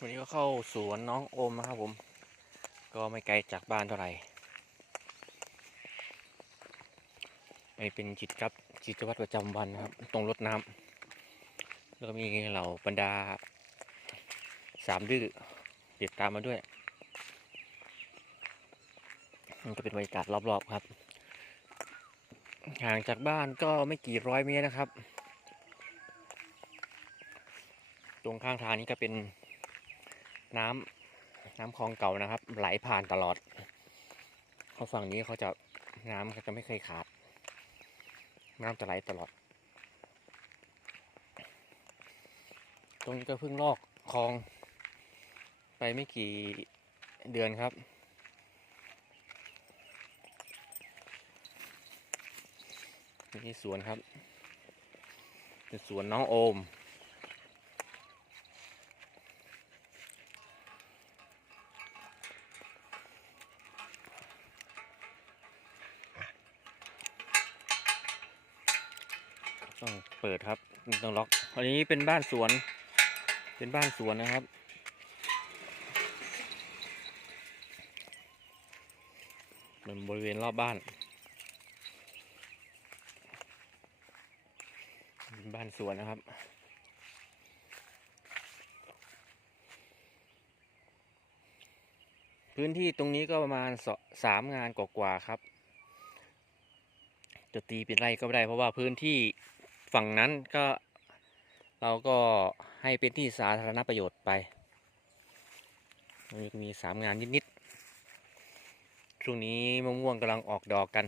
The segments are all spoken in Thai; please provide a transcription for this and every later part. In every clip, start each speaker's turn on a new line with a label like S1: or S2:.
S1: วันนี้ก็เข้าสวนน้องโอมนะครับผม ก็ไม่ไกลจากบ้านเท่าไหร่อันนี้เป็นจิตกับจิตวัตรประจำวันนะครับ ตรงรถน้ำแล้วก็มีเหล่าบรรดาสามดื้อติดตามมาด้วยมันก็เป็นบรรยากาศรอบๆครับ ห่างจากบ้านก็ไม่กี่ร้อยเมตรนะครับ ตรงข้างทางนี้ก็เป็น น้ำน้ำคลองเก่านะครับ ไหลผ่านตลอดเขาฝั่งนี้เขาจะน้ำเขาจะไม่เคยขาด น้ำจะไหลตลอด ตรงนี้ก็เพิ่งลอกคลอง ไปไม่กี่เดือนครับนี่สวนครับเป็นสวนน้องโอม ต้องเปิดครับต้องล็อก อันนี้เป็นบ้านสวน เป็นบ้านสวนนะครับ เป็นบริเวณรอบบ้านเป็นบ้านสวนนะครับพื้นที่ตรงนี้ก็ประมาณสสามงานกว่าๆครับ จะตีเป็นไร่ก็ไม่ได้เพราะว่าพื้นที่ ฝั่งนั้นก็เราก็ให้เป็นที่สาธารณประโยชน์ไปตรงนี้ก็มีสามงานนิดๆ ช่วงนี้มะม่วงกำลังออกดอกกัน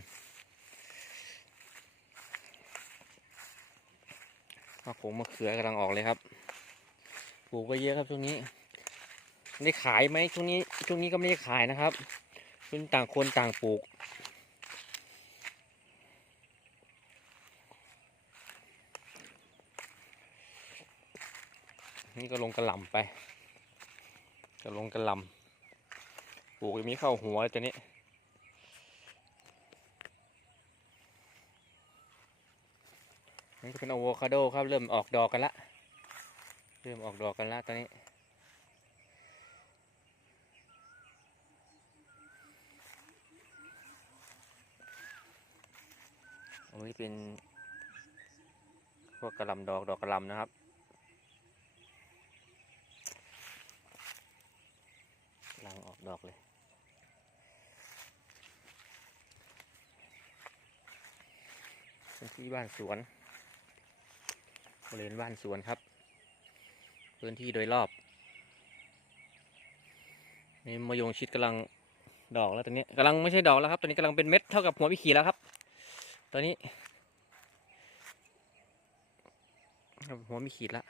S1: มะผมมะเขือกำลังออกเลยครับ ปลูกไปเยอะครับช่วงนี้ ได้ขายไหมช่วงนี้ ช่วงนี้ก็ไม่ได้ขายนะครับเป็นต่างคนต่างปลูก นี่ก็ลงกระหล่ำไปก็ลงกระหล่ำปลูกอย่างนี้เข้าหัวตัวนี้นี่ก็เป็นอะโวคาโดครับเริ่มออกดอกกันละเริ่มออกดอกกันละตอนนี้อันนี้เป็นพวกกระลำดอกดอกกระลำนะครับ กำลังออก ดอกเลย พื้นที่บ้านสวนบริเวณบ้านสวนครับ พื้นที่โดยรอบ นี่มะยงชิดกำลังดอกแล้วตอนนี้กำลังไม่ใช่ดอกแล้วครับ ตอนนี้กำลังเป็นเม็ดเท่ากับหัววิขีแล้วครับ ตอนนี้หัวมีขีดละ